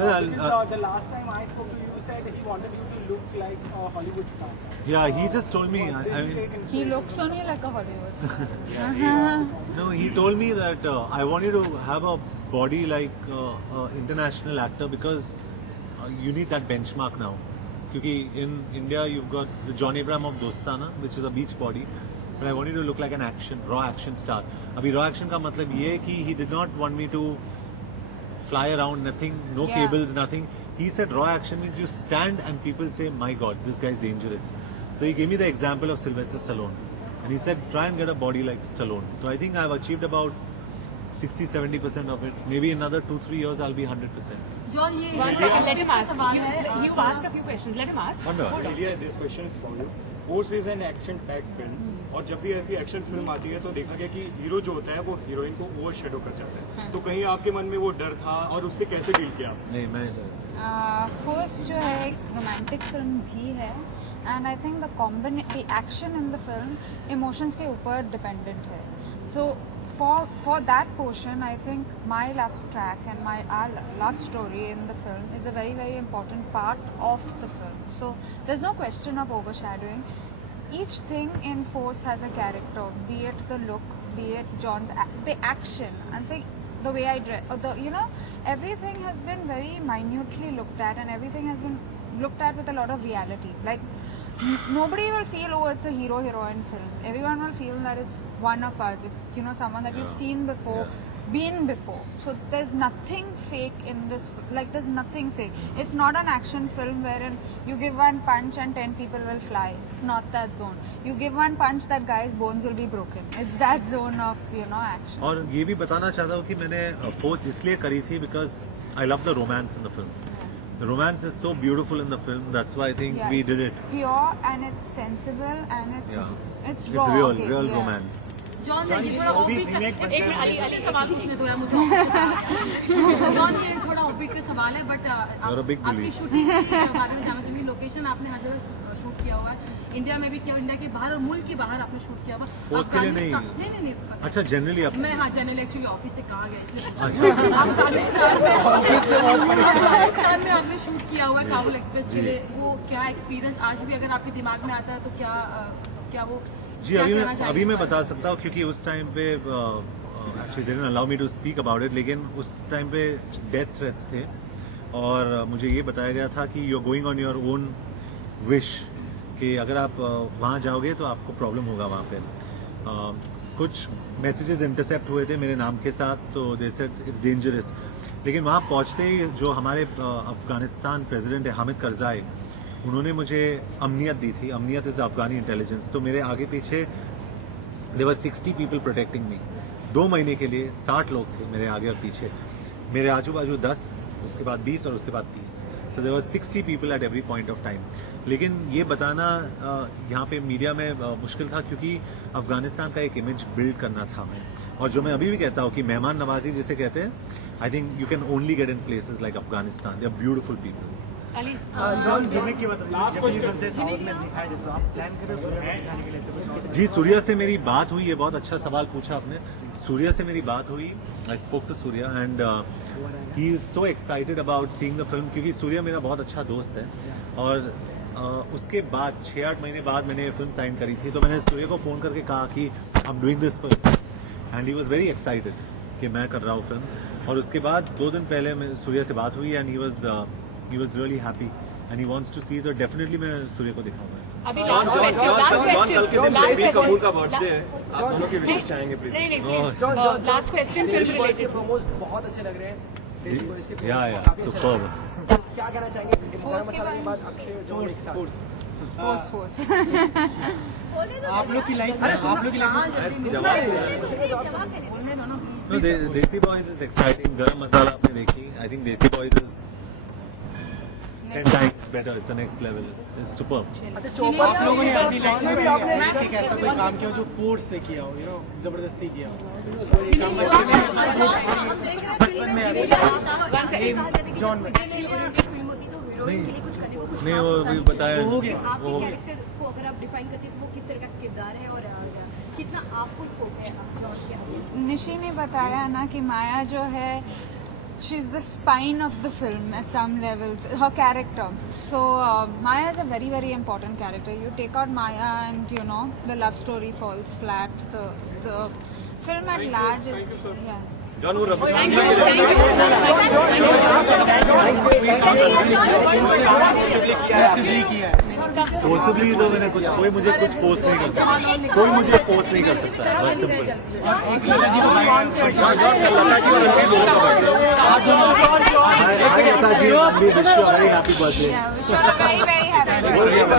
Well, because the last time I spoke to you, you said he wanted you to look like a Hollywood star. yeah, he just told me. I mean, He looks only like a Hollywood. no, he told me that I want you to have a body like international actor because you need that benchmark now. Because in India you've got the John Abraham of Dostana, which is a beach body. But I want you to look like an raw action star. Abhi raw action का मतलब ये है कि he did not want me to fly around, nothing, no cables, nothing. He said raw action means you stand and people say, my God, this guy's dangerous. So he gave me the example of Sylvester Stallone. And he said, try and get a body like Stallone. So I think I've achieved about 60-70% of it. Maybe another 2-3 years I'll be 100%. John, one second, let him ask. You asked a few questions. Let him ask. Ilya, this question is for you. Force is an action-packed film. और जब भी ऐसी action film आती है तो देखा गया कि हीरो जो होता है वो हीरोइन को ओवरशैडो कर जाता है। तो कहीं आपके मन में वो डर था और उससे कैसे डील किया? नहीं, मैं फोर्स जो है एक रोमांटिक फिल्म भी है and I think the action in the film emotions के ऊपर डिपेंडेंट है. सो for that portion, I think my love track and our love story in the film is a very, very important part of the film. So there's no question of overshadowing. Each thing in Force has a character, be it the look, be it the action, and say the way I dress, everything has been very minutely looked at, and everything has been looked at with a lot of reality. Like, nobody will feel, oh, it's a hero-heroine film. Everyone will feel that it's one of us. It's, someone that we've seen before, been before. So there's nothing fake in this, there's nothing fake. It's not an action film wherein you give one punch and 10 people will fly. It's not that zone. You give one punch, that guy's bones will be broken. It's that zone of, action. और ये भी बताना चाहता हूँ कि मैंने force इसलिए करी थी because I love the romance in the film. The romance is so beautiful in the film. That's why I think we did it. Pure and it's sensible and it's raw. It's real romance. John ने ये थोड़ा offbeat एक minute Ali सवाल पूछने दो यार मुझे John ये थोड़ा ऑफबीट का सवाल है बट आपकी शूटिंग के बारे में जानना चाहिए. लोकेशन आपने हर जगह शूट किया हुआ है, इंडिया में भी किया, इंडिया के बाहर और मुल्क के बाहर आपने शूट किया हुआ. फोर्स के लिए नहीं. अच्छा, जनरली मैं जनरली एक्चुअली ऑफिस से कहा गया इसलिए. पाकिस्तान में आपने शूट किया हुआ है काबुल एक्सप्रेस के लिए. वो क्या एक्सपीरियंस आज भी अगर आपके दिमाग में आता है तो क्या वो जी अभी मैं बता सकता हूँ क्योंकि उस टाइम पे actually they didn't allow me to speak about it, लेकिन उस टाइम पे डेथ थ्रेट्स थे और मुझे ये बताया गया था कि you are going on your own wish, कि अगर आप वहाँ जाओगे तो आपको प्रॉब्लम होगा वहाँ पे. कुछ मैसेजेस इंटरसेप्ट हुए थे मेरे नाम के साथ, तो दे सेड इट्स डेंजरस. लेकिन वहाँ पहुँचते ही जो हमारे अफगानिस्तान प्रेसिडेंट है हामिद करजाई, उन्होंने मुझे अमनियत दी थी. Amniyat is Afghani intelligence. तो मेरे आगे पीछे there were 60 people protecting me. 2 महीने के लिए 60 लोग थे मेरे आगे और पीछे. मेरे आजू बाजू 10, उसके बाद 20 और उसके बाद 30. So there were 60 people at every point of time. लेकिन ये बताना यहाँ पे मीडिया में मुश्किल था क्योंकि अफगानिस्तान का एक इमेज बिल्ड करना था मैं. और जो मैं अभी भी कहता हूँ कि मेहमान नवाजी जिसे कहते हैं, I think you can only get in places like Afghanistan. They are beautiful people. जी सूर्या से मेरी बात हुई. ये बहुत अच्छा सवाल पूछा आपने. सूर्या से मेरी बात हुई. I spoke to Suriya and he is so excited about seeing the film क्योंकि सूर्या मेरा बहुत अच्छा दोस्त है. और उसके बाद 6-8 महीने बाद मैंने ये फिल्म साइन करी थी, तो मैंने सूर्या को फ़ोन करके कहा कि I am doing this film and he was very excited कि मैं कर रहा हूँ फिल्म. और उसके बाद 2 दिन पहले मैं सूर्या से बात हुई and he was really happy and he wants to see. तो डेफिनेटली मैं सूर्य को दिखाऊंगा. अभी लास्ट क्वेश्चन कपूर का बर्थडे है, आप दोनों के विशेष चाहेंगे प्लीज. नहीं लास्ट क्वेश्चन फिल्म रिलेटेड. बहुत अच्छे लग रहे हैं. या सुपर्ब. क्या कहना चाहेंगे मसाला के बाद अक्षय जो एक साथ फोर्स आप लोग की लाइफ देसी बॉयज इज एक्साइटिंग. गरम मसाला आपने देखी. आई थिंक देसी boys is 10 times better. It's the next level. It's superb. आप लोगों ने अपनी लाइफ में भी एक ऐसा कोई काम किया जो फोर्स से किया हो, जबरदस्ती किया हो? जॉन में नहीं वो भी बताया. आपके कैरेक्टर को अगर आप डिफाइन करते हैं तो वो किस तरह का किरदार है और कितना आपको स्कोप है जॉन के? निशी ने बताया ना कि माया जो है she's the spine of the film at some levels, her character. So Maya is a very, very important character. You take out Maya and, you know, the love story falls flat. The film at large is, yeah. Possibly तो मैंने कुछ, कोई मुझे कुछ post नहीं कर सकता, कोई मुझे पोस्ट नहीं कर सकता है, बस simple. Lata ji, we wish you a very happy birthday. Yeah, wish her a very, very happy birthday.